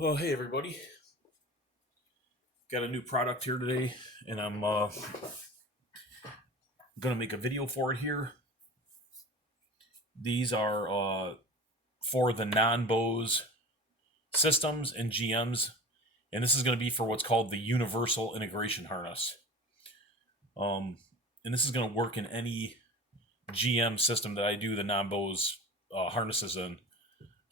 Oh, hey everybody. Got a new product here today, and I'm gonna make a video for it here. These are for the non-Bose systems and GMs, and this is gonna be for what's called the Universal Integration Harness. And this is gonna work in any GM system that I do the non-Bose harnesses in,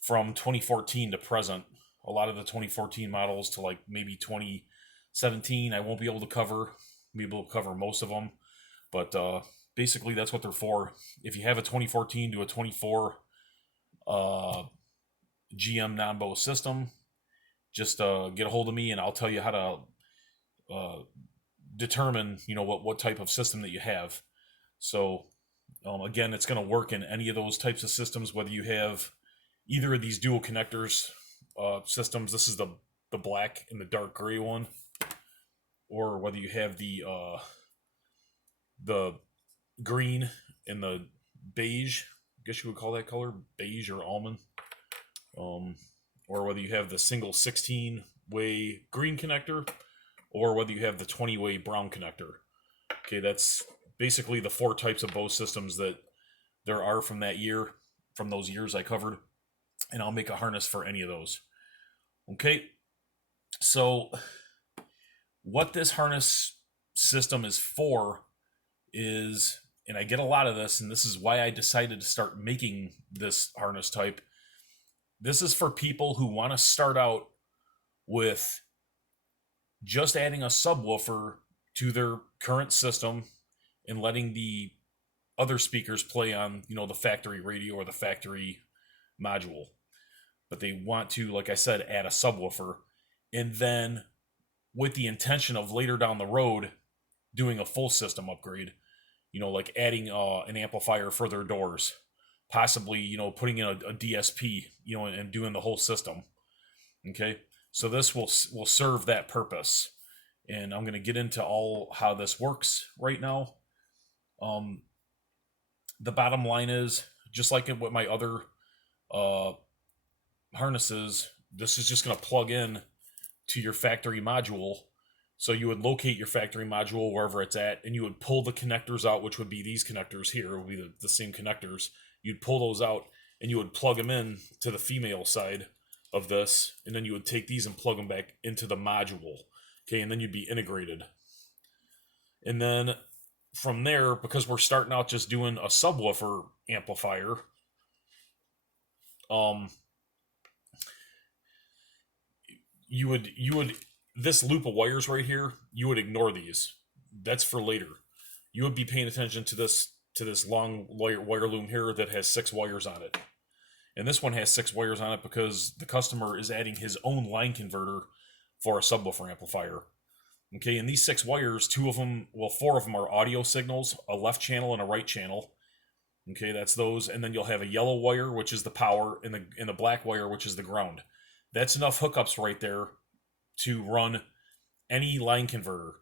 from 2014 to present. A lot of the 2014 models to like maybe 2017, I won't be able to cover. Be able to cover most of them, but basically that's what they're for. If you have a 2014 to a 24 GM non-Bose system, just get a hold of me and I'll tell you how to determine what type of system that you have. So again, it's going to work in any of those types of systems, whether you have either of these dual connectors systems. This is the black and the dark gray one, or whether you have the green and the beige. I guess you would call that color beige or almond. Or whether you have the single 16-way green connector, or whether you have the 20-way brown connector. Okay, that's basically the four types of Bose systems that there are from those years I covered, and I'll make a harness for any of those. Okay, so what this harness system is for is, and I get a lot of this, and this is why I decided to start making this harness type. This is for people who want to start out with just adding a subwoofer to their current system and letting the other speakers play on, the factory radio or the factory module. But they want to, like I said, add a subwoofer, and then with the intention of later down the road doing a full system upgrade, like adding an amplifier for their doors, possibly, putting in a DSP, and doing the whole system. Okay, so this will serve that purpose, and I'm going to get into how this works right now. The bottom line is, just like with my other harnesses, this is just going to plug in to your factory module. So you would locate your factory module wherever it's at, and you would pull the connectors out, which would be these connectors here, would be the same connectors. You'd pull those out, and you would plug them in to the female side of this, and then you would take these and plug them back into the module. Okay, and then you'd be integrated. And then from there, because we're starting out just doing a subwoofer amplifier, you would this loop of wires right here, you would ignore these. That's for later. You would be paying attention to this long wire loom here that has 6 wires on it. And this one has 6 wires on it because the customer is adding his own line converter for a subwoofer amplifier. Okay, and these 6 wires, 4 of them are audio signals, a left channel and a right channel. Okay, that's those. And then you'll have a yellow wire, which is the power, and the black wire, which is the ground. That's enough hookups right there to run any line converter.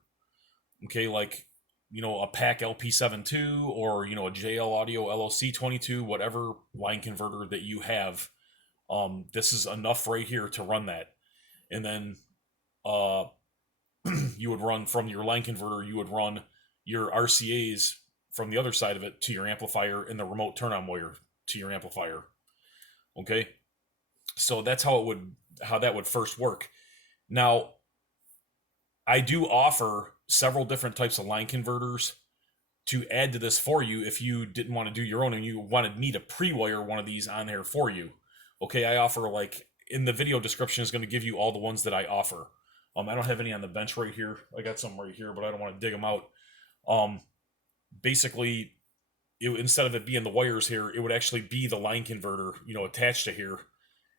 Okay, like, a PAC LP72 or, a JL Audio LOC22, whatever line converter that you have. This is enough right here to run that. And then you would run from your line converter, you would run your RCAs from the other side of it to your amplifier, and the remote turn-on wire to your amplifier. Okay? So that's how that would first work. Now, I do offer several different types of line converters to add to this for you if you didn't want to do your own and you wanted me to pre-wire one of these on there for you. Okay, I offer, like, in the video description is going to give you all the ones that I offer. I don't have any on the bench right here. I got some right here, but I don't want to dig them out. Basically, instead of it being the wires here, it would actually be the line converter, attached to here,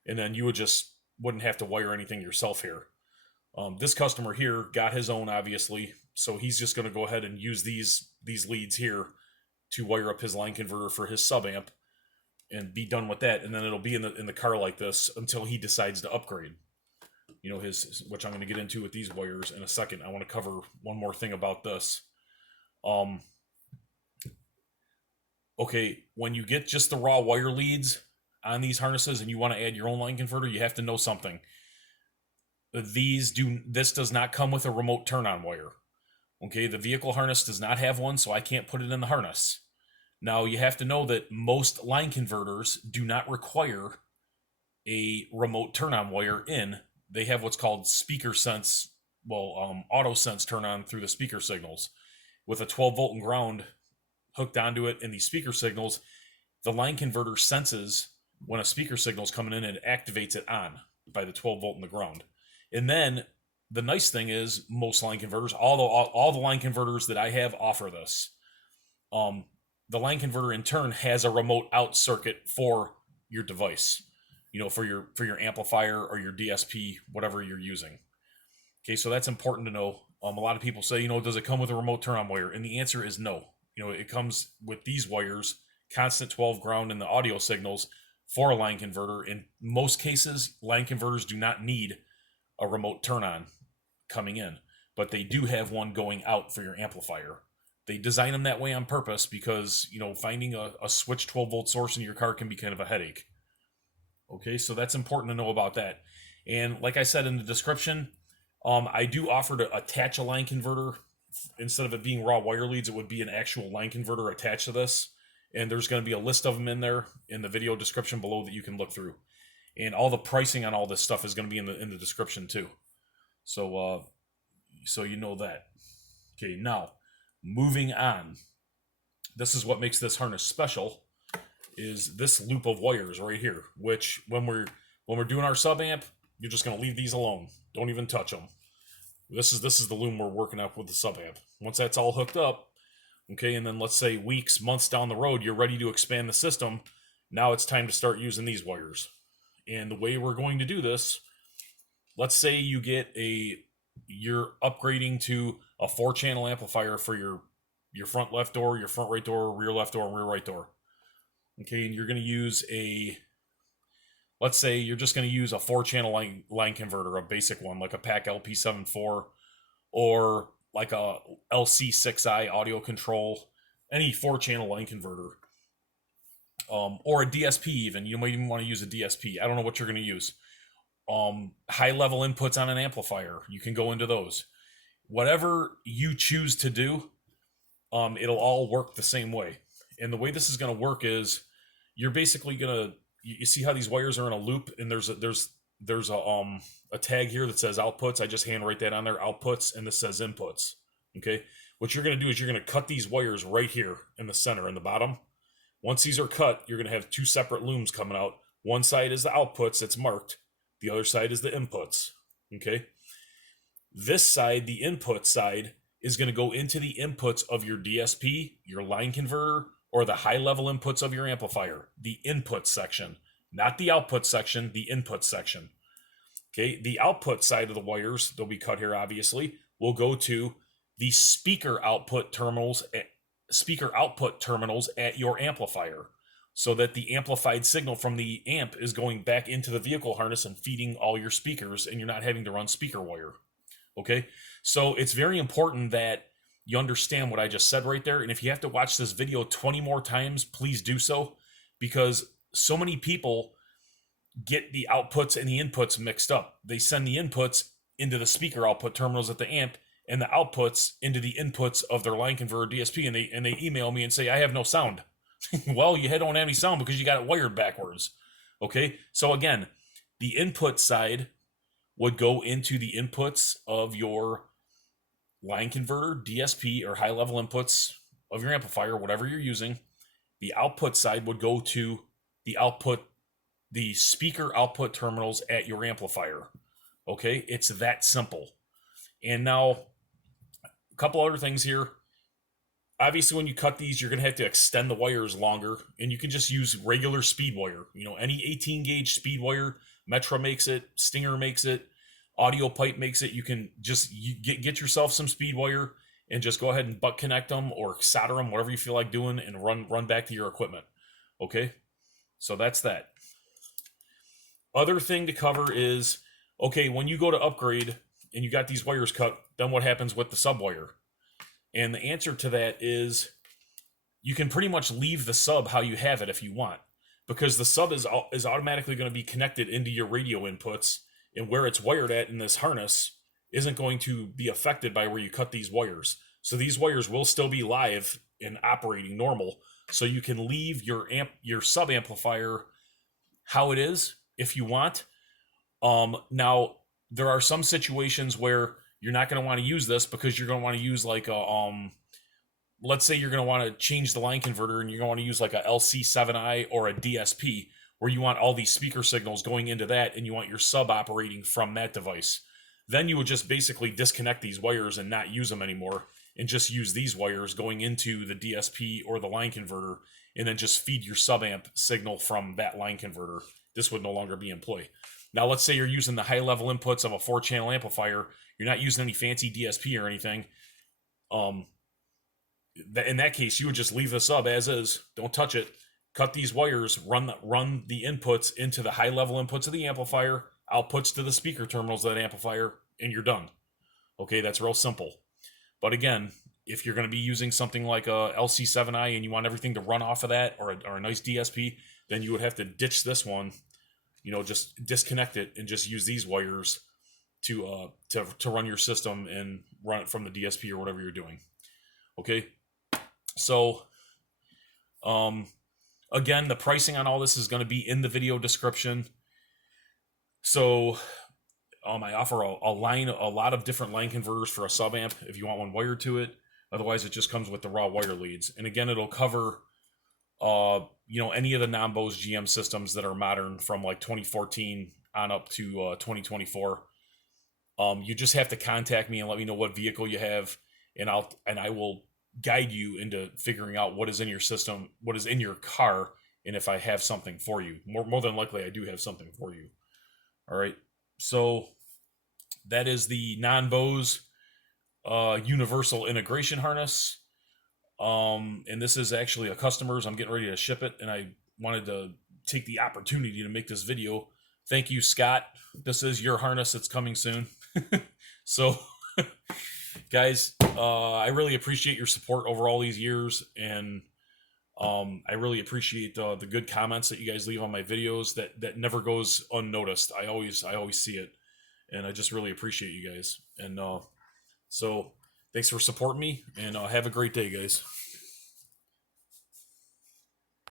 and then you wouldn't have to wire anything yourself here. This customer here got his own, obviously, so he's just going to go ahead and use these leads here to wire up his line converter for his sub amp and be done with that, and then it'll be in the car like this until he decides to upgrade. Which I'm going to get into with these wires in a second. I want to cover one more thing about this. Okay, when you get just the raw wire leads on these harnesses and you want to add your own line converter, you have to know something. this does not come with a remote turn-on wire. Okay, the vehicle harness does not have one, so I can't put it in the harness. Now, you have to know that most line converters do not require a remote turn-on wire in. They have what's called speaker sense, auto sense turn-on through the speaker signals. With a 12-volt and ground hooked onto it and these speaker signals, the line converter senses when a speaker signal is coming in and activates it on by the 12-volt and the ground. And then the nice thing is most line converters, all the line converters that I have offer this. The line converter in turn has a remote out circuit for your device, for your amplifier or your DSP, whatever you're using. Okay, so that's important to know. A lot of people say, does it come with a remote turn-on wire? And the answer is no. It comes with these wires, constant 12 ground and the audio signals for a line converter. In most cases, line converters do not need a remote turn-on coming in, but they do have one going out for your amplifier. They design them that way on purpose because, finding a switch 12-volt source in your car can be kind of a headache. Okay, so that's important to know about that. And like I said in the description, I do offer to attach a line converter. Instead of it being raw wire leads, it would be an actual line converter attached to this. And there's going to be a list of them in there in the video description below that you can look through. And all the pricing on all this stuff is going to be in the description too. So you know that. Okay, now moving on. This is what makes this harness special, is this loop of wires right here, which when we're doing our sub amp, you're just going to leave these alone. Don't even touch them. This is the loom we're working up with the sub amp. Once that's all hooked up, okay, and then let's say weeks, months down the road, you're ready to expand the system. Now it's time to start using these wires. And the way we're going to do this, let's say you're upgrading to a 4-channel amplifier for your front left door, your front right door, rear left door, and rear right door. Okay, and you're going to use let's say you're just going to use a 4-channel line converter, a basic one, like a PAC LP74, or like a LC6i audio control, any 4-channel line converter. Or a DSP even. You might even want to use a DSP. I don't know what you're going to use. High-level inputs on an amplifier. You can go into those. Whatever you choose to do, it'll all work the same way. And the way this is going to work is you're basically going to, you see how these wires are in a loop, and there's a tag here that says outputs. I just handwrite that on there, outputs, and this says inputs. Okay, what you're going to do is you're going to cut these wires right here in the center, in the bottom. Once these are cut, you're going to have 2 separate looms coming out. One side is the outputs, it's marked. The other side is the inputs. Okay, this side, the input side, is going to go into the inputs of your DSP, your line converter, or the high-level inputs of your amplifier, the input section, not the output section, the input section. Okay, the output side of the wires, they'll be cut here obviously, will go to the speaker output terminals at your amplifier, so that the amplified signal from the amp is going back into the vehicle harness and feeding all your speakers, and you're not having to run speaker wire. Okay, so it's very important that you understand what I just said right there. And if you have to watch this video 20 more times, please do so, because so many people get the outputs and the inputs mixed up. They send the inputs into the speaker output terminals at the amp and the outputs into the inputs of their line converter DSP, and they email me and say, I have no sound. Well, you don't have any sound because you got it wired backwards. Okay, so again, the input side would go into the inputs of your line converter, DSP, or high-level inputs of your amplifier, whatever you're using. The output side would go to the speaker output terminals at your amplifier. Okay, it's that simple. And now, a couple other things here. Obviously, when you cut these, you're going to have to extend the wires longer, and you can just use regular speed wire. Any 18-gauge speed wire. Metra makes it, Stinger makes it, Audio Pipe makes it. You can just get yourself some speed wire and just go ahead and butt connect them or solder them, whatever you feel like doing, and run back to your equipment. Okay, so that's that. Other thing to cover is, okay, when you go to upgrade and you got these wires cut, then what happens with the subwire? And the answer to that is you can pretty much leave the sub how you have it if you want, because the sub is automatically going to be connected into your radio inputs and where it's wired at in this harness isn't going to be affected by where you cut these wires. So these wires will still be live and operating normal. So you can leave your sub amplifier how it is if you want. Now there are some situations where you're not going to want to use this because you're going to want to use like a let's say you're going to want to change the line converter and you're going to want to use like a LC7I or a DSP, where you want all these speaker signals going into that and you want your sub operating from that device. Then you would just basically disconnect these wires and not use them anymore, and just use these wires going into the DSP or the line converter, and then just feed your sub amp signal from that line converter. This would no longer be in play. Now let's say you're using the high level inputs of a 4-channel amplifier. You're not using any fancy DSP or anything. In that case, you would just leave the sub as is. Don't touch it. Cut these wires, run the inputs into the high level inputs of the amplifier, outputs to the speaker terminals of that amplifier, and you're done. Okay, that's real simple. But again, if you're going to be using something like a LC7I and you want everything to run off of that, or a nice DSP, then you would have to ditch this one, just disconnect it and just use these wires to run your system and run it from the DSP or whatever you're doing. Okay, so again, the pricing on all this is going to be in the video description. So I offer a lot of different line converters for a sub amp if you want one wired to it. Otherwise, it just comes with the raw wire leads. And again, it'll cover any of the non-Bose GM systems that are modern from like 2014 on up to 2024. You just have to contact me and let me know what vehicle you have, and I will guide you into figuring out what is in your system, what is in your car, and if I have something for you. More than likely, I do have something for you. All right, so that is the non-Bose universal integration harness. And this is actually a customer's. I'm getting ready to ship it, and I wanted to take the opportunity to make this video. Thank you, Scott. This is your harness. It's coming soon. So, guys, I really appreciate your support over all these years, and I really appreciate the good comments that you guys leave on my videos. That never goes unnoticed. I always see it, and I just really appreciate you guys. And so, thanks for supporting me, and have a great day, guys.